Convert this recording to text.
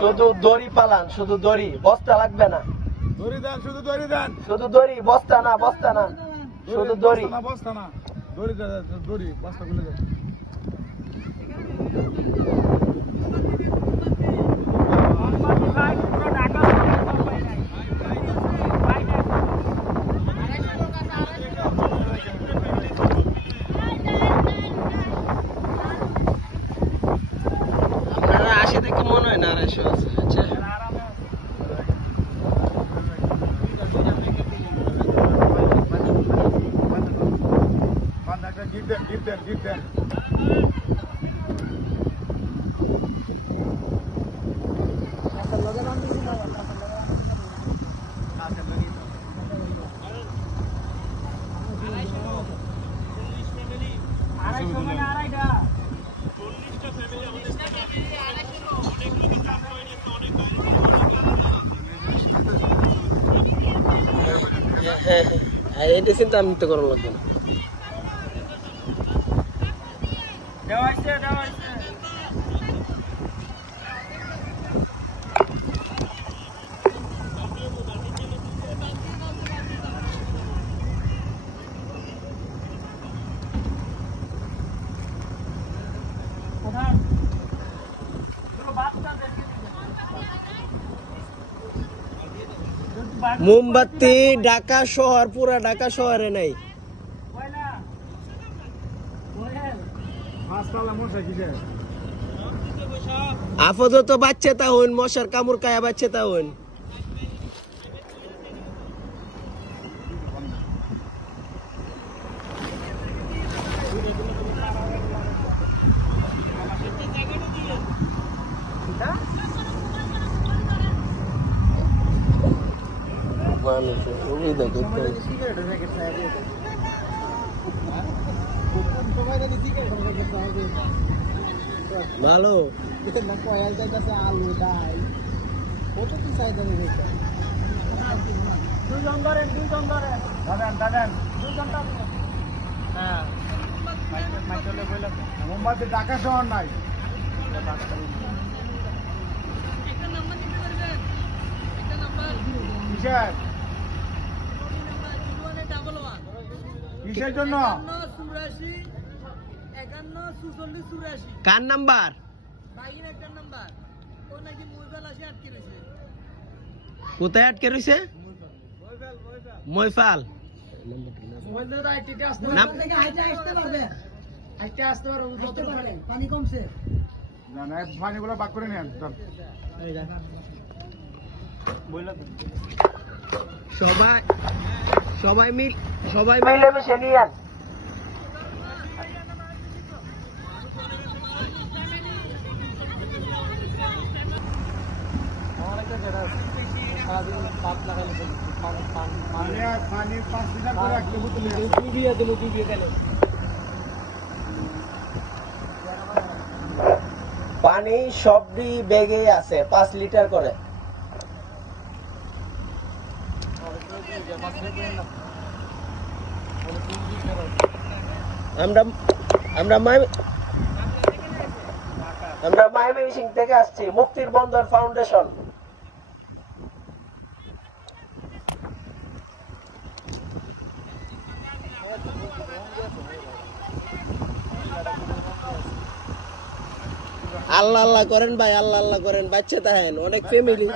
শুধু দড়ি পালান, শুধু দড়ি, বস্তা লাগবে না। দড়ি দেন, শুধু দড়ি দেন। শুধু দড়ি, বস্তা না, বস্তা না, শুধু দড়ি। বস্তা না, দড়ি দেন, দড়ি, বস্তা খুলে দেন। আপনারা 80 থেকে মনে হয় না 250 আছে। আচ্ছা গিফট দেন, গিফট দেন, গিফট দেন। হ্যাঁ, এটা চিন্তা আমি তো করা লাগবে না। মোমবাতি ঢাকা শহর, পুরা ঢাকা শহরে নাই। আপাতত বাচ্চা তা হইন, মশার কামড় খায়া বাচ্চা তা হইন। ভালো আলু ডাল কত কি চাই দামি দুজন ধরেন হ্যাঁ মোমবাতি ঢাকা শহর নাই। কিসের জন্য? কার নাম্বার? কোথায় আটকে রয়েছে? ময়ফাল। পানি কমছে না, না পানিগুলো বাক করে নেন। সবাই মিলে মিশে নিয়ে পানি সবই ব্যাগে আছে 5 লিটার করে। আমরা ময়মনসিংহ থেকে আসছি, মুক্তির বন্দর ফাউন্ডেশন। আল্লাহ আল্লাহ করেন ভাই, আল্লাহ আল্লাহ করেন, বাচ্চা তাহেন অনেক ফ্যামিলি।